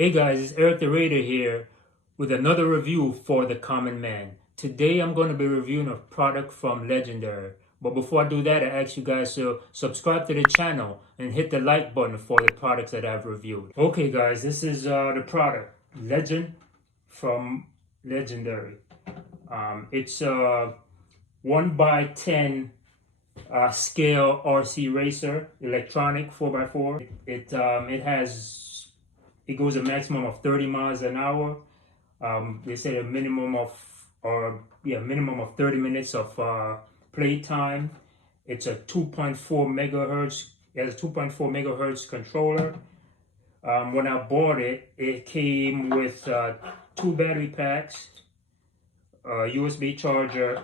Hey guys, it's Eric the Raider here with another review for the common man. Today I'm going to be reviewing a product from Legendary. But before I do that, I ask you guys to subscribe to the channel and hit the like button for the products that I've reviewed. Okay guys, this is the product, Legend from Legendary. It's a 1x10 scale RC racer, electronic 4x4. It goes a maximum of 30 miles an hour. They said a minimum of, minimum of 30 minutes of play time. It's a 2.4 megahertz. It has a 2.4 megahertz controller. When I bought it, it came with two battery packs, a USB charger,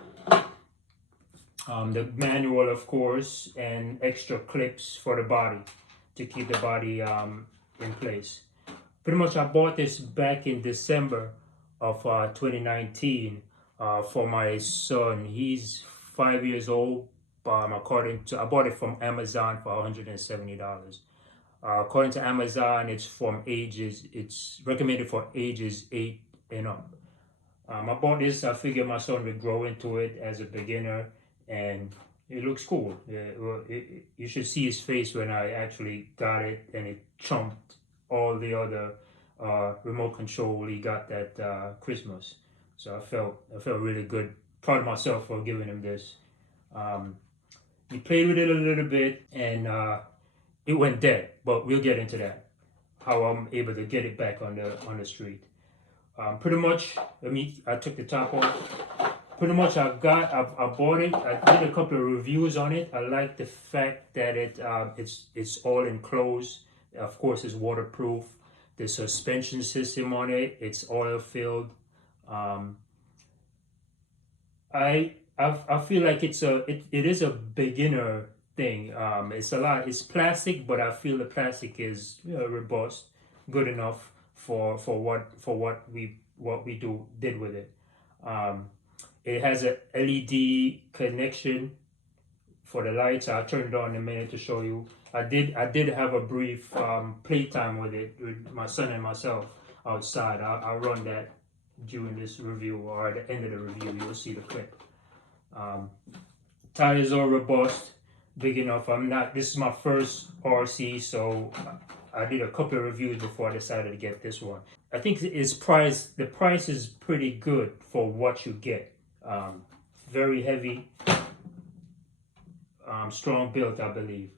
the manual, of course, and extra clips for the body to keep the body in place. Pretty much, I bought this back in December of 2019 for my son. He's 5 years old. I bought it from Amazon for $170. According to Amazon, it's recommended for ages 8 and up. I bought this. I figured my son would grow into it as a beginner, and it looks cool. You should see his face when I actually got it, and it trumped all the other remote control he got that Christmas. So I felt really good, proud of myself for giving him this. He played with it a little bit, and it went dead. But we'll get into that. How I'm able to get it back on the street. Pretty much, I took the top off. Pretty much, I bought it. I did a couple of reviews on it. I like the fact that it's all enclosed. Of course, it's waterproof. The suspension system on it, it's oil filled. I feel like it is a beginner thing. It's plastic, but I feel the plastic is robust, good enough for what we did with it. It has a LED connection for the lights. I'll turn it on in a minute to show you. I did have a brief playtime with it with my son and myself outside. I'll run that during this review, or at the end of the review. You'll see the clip. Tires are robust, big enough. This is my first RC, so I did a couple of reviews before I decided to get this one. I think the price is pretty good for what you get. Very heavy, strong built, I believe.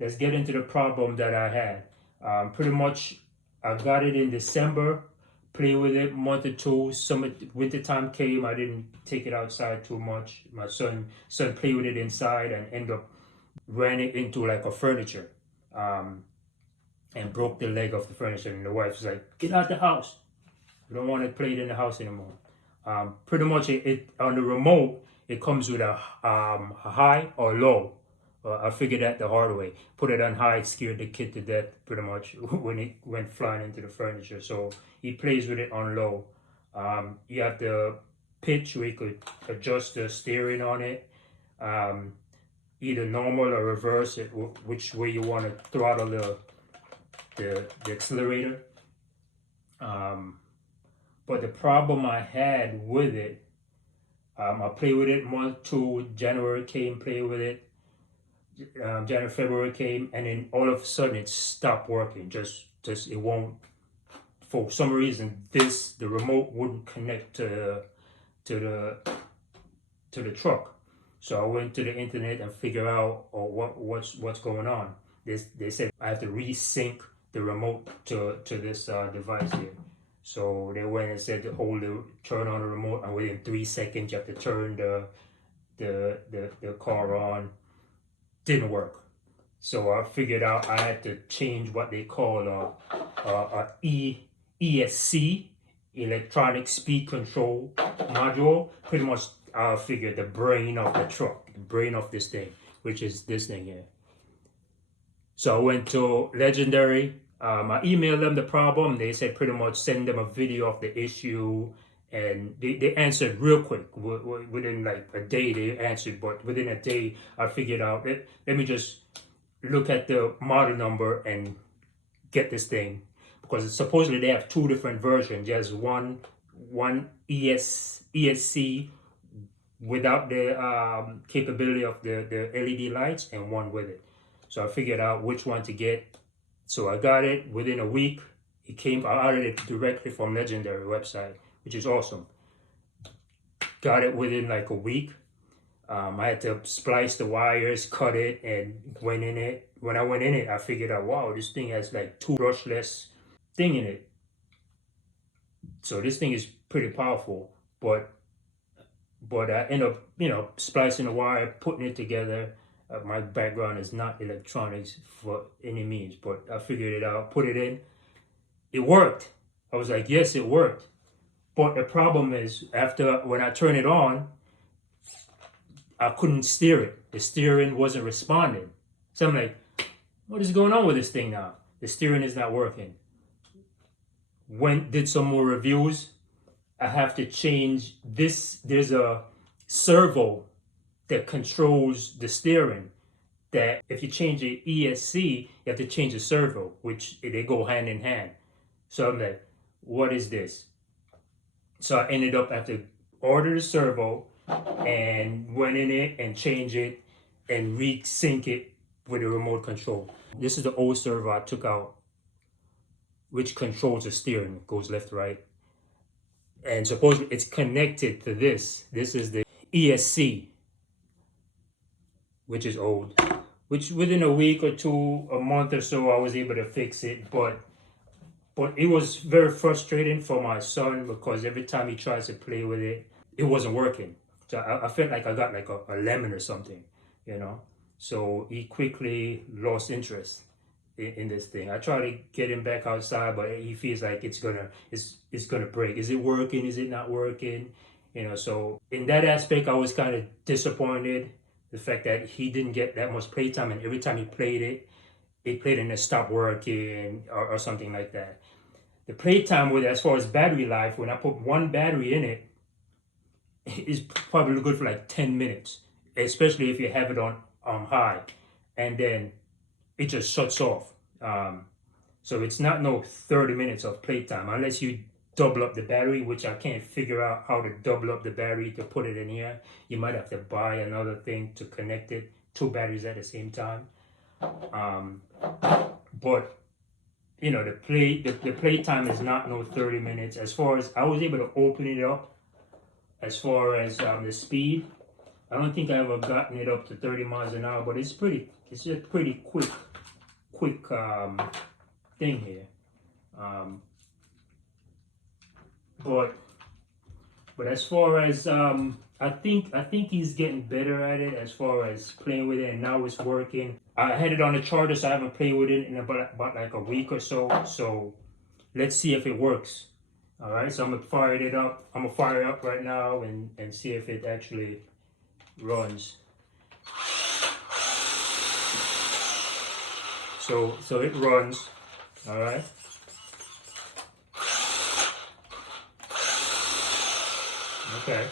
Let's get into the problem that I had. Pretty much, I got it in December, play with it month or two. Winter time came, I didn't take it outside too much. My son played with it inside and ran it into like a furniture, and broke the leg of the furniture. And the wife was like, "Get out the house. I don't want to play it in the house anymore." Pretty much, it on the remote, it comes with a high or low. I figured that the hard way. Put it on high, it scared the kid to death pretty much when it went flying into the furniture. So he plays with it on low. You have the pitch where you could adjust the steering on it. Either normal or reverse it, which way you want to throttle the accelerator. But the problem I had with it, I played with it month two. January came, play with it. January, February came, and then all of a sudden it stopped working. Just it won't. For some reason, the remote wouldn't connect to the truck. So I went to the internet and figured out what's going on. They said I have to resync the remote to this device here. So they went and said to turn on the remote, and within 3 seconds you have to turn the car on. Didn't work. So I figured out I had to change what they call ESC, electronic speed control module. Pretty much I figured the brain of the truck, the brain of this thing, which is this thing here. So I went to Legendary. I emailed them the problem. They said pretty much send them a video of the issue, and they answered real quick. Within like a day they answered, but within a day I figured out, let me just look at the model number and get this thing. because supposedly they have two different versions. There's one ESC without the capability of the LED lights, and one with it. So I figured out which one to get. So I got it within a week. It came, I ordered it directly from Legendary website, which is awesome. Got it within like a week. I had to splice the wires, cut it, and went in it. When I went in it, I figured out, wow, this thing has like two brushless thing in it. So this thing is pretty powerful, but I end up, splicing the wire, putting it together. My background is not electronics for any means, but I figured it out, put it in. It worked. I was like, yes, it worked. But the problem is, when I turn it on, I couldn't steer it. The steering wasn't responding. So I'm like, what is going on with this thing now? The steering is not working. Did some more reviews. I have to change this. There's a servo that controls the steering. That if you change the ESC, you have to change the servo, which they go hand in hand. So I'm like, what is this? So I ended up having to order the servo and went in it and change it and re-sync it with the remote control. This is the old servo I took out, which controls the steering. It goes left, right. And supposedly it's connected to this. This is the ESC, which is old. Which within a week or two, a month or so, I was able to fix it. But it was very frustrating for my son because every time he tries to play with it, it wasn't working. So I felt like I got like a lemon or something, So he quickly lost interest in this thing. I try to get him back outside, but he feels like it's gonna break. Is it working? Is it not working? So in that aspect, I was kind of disappointed. The fact that he didn't get that much playtime, and every time he played it and it stopped working or something like that. The playtime with it, as far as battery life, when I put one battery in it, is probably good for like 10 minutes, especially if you have it on high, and then it just shuts off. So it's not no 30 minutes of playtime unless you double up the battery, which I can't figure out how to double up the battery to put it in here. You might have to buy another thing to connect it, two batteries at the same time. But the play time is not no 30 minutes. As far as I was able to open it up, as far as the speed, I don't think I ever gotten it up to 30 miles an hour, but it's a pretty quick thing here. But as far as I think he's getting better at it as far as playing with it, and now it's working. I had it on the charger, so I haven't played with it in about like a week or so. So let's see if it works. All right, so I'm gonna fire it up. I'm gonna fire it up right now and see if it actually runs. So it runs. All right. Okay.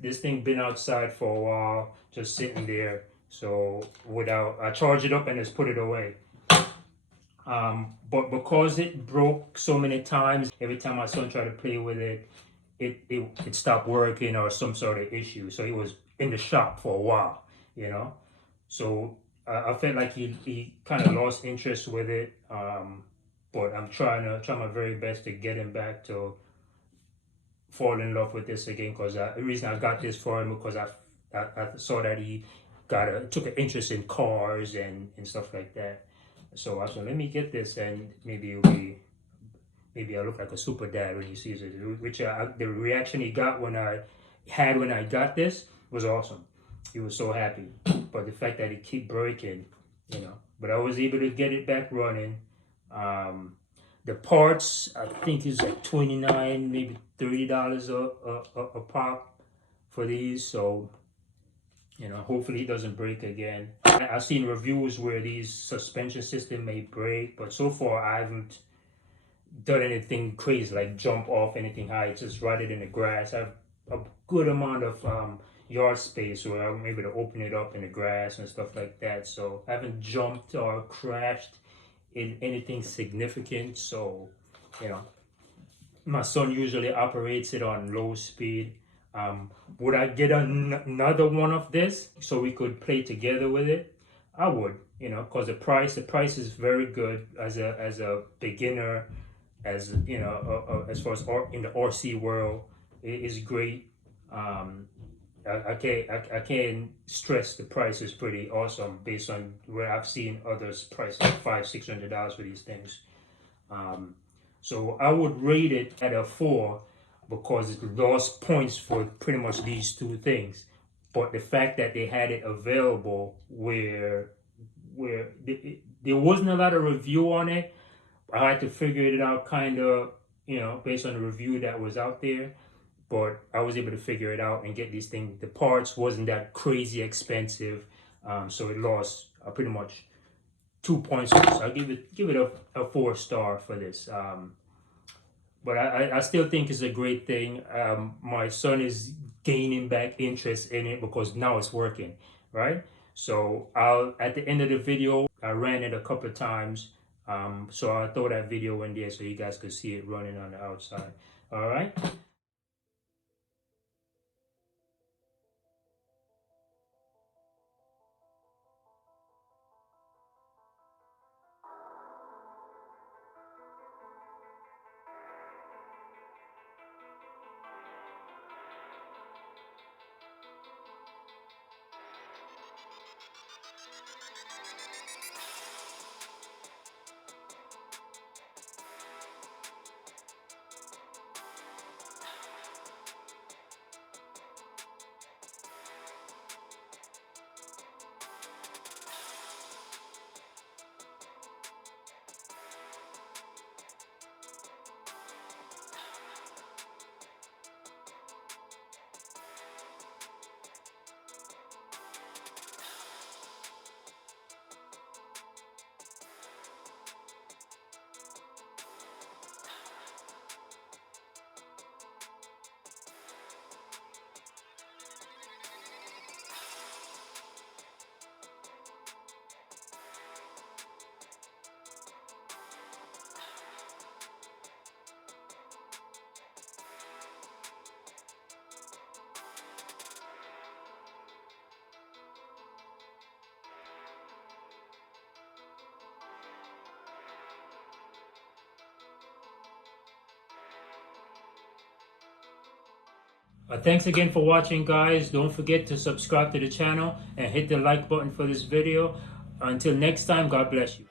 This thing been outside for a while, just sitting there. So I charge it up and just put it away. But because it broke so many times, every time my son tried to play with it, it stopped working or some sort of issue. So he was in the shop for a while, So I felt like he kind of lost interest with it. But I'm trying my very best to get him back to fall in love with this again, because the reason I got this for him because I saw that he took an interest in cars and stuff like that. So I said, let me get this, and maybe I look like a super dad when he sees it. Which the reaction he got when I got this was awesome. He was so happy. But the fact that it keep breaking, But I was able to get it back running. The parts, I think, is like $29, maybe $30 a pop for these. So, hopefully it doesn't break again. I've seen reviews where these suspension system may break, but so far I haven't done anything crazy like jump off anything high. It's just rotted in the grass. I have a good amount of yard space where I'm able to open it up in the grass and stuff like that. So I haven't jumped or crashed in anything significant. So, you know, my son usually operates it on low speed. Would I get another one of this so we could play together with it? I would, you know, because the price is very good as a beginner, as you know, as far as in the RC world, it is great. Um, I can't stress the price is pretty awesome based on where I've seen others price like $500-600 for these things. Um, so I would rate it at a 4 because it lost points for pretty much these two things. But the fact that they had it available where there wasn't a lot of review on it, I had to figure it out kind of, you know, based on the review that was out there. But I was able to figure it out and get these things. The parts wasn't that crazy expensive, so it lost pretty much 2 points. So I give it a 4 star for this. But I still think it's a great thing. My son is gaining back interest in it because now it's working, right? So I'll at the end of the video, I ran it a couple of times. So I'll throw that video in there so you guys could see it running on the outside. All right. Thanks again for watching, guys. Don't forget to subscribe to the channel and hit the like button for this video. Until next time, God bless you.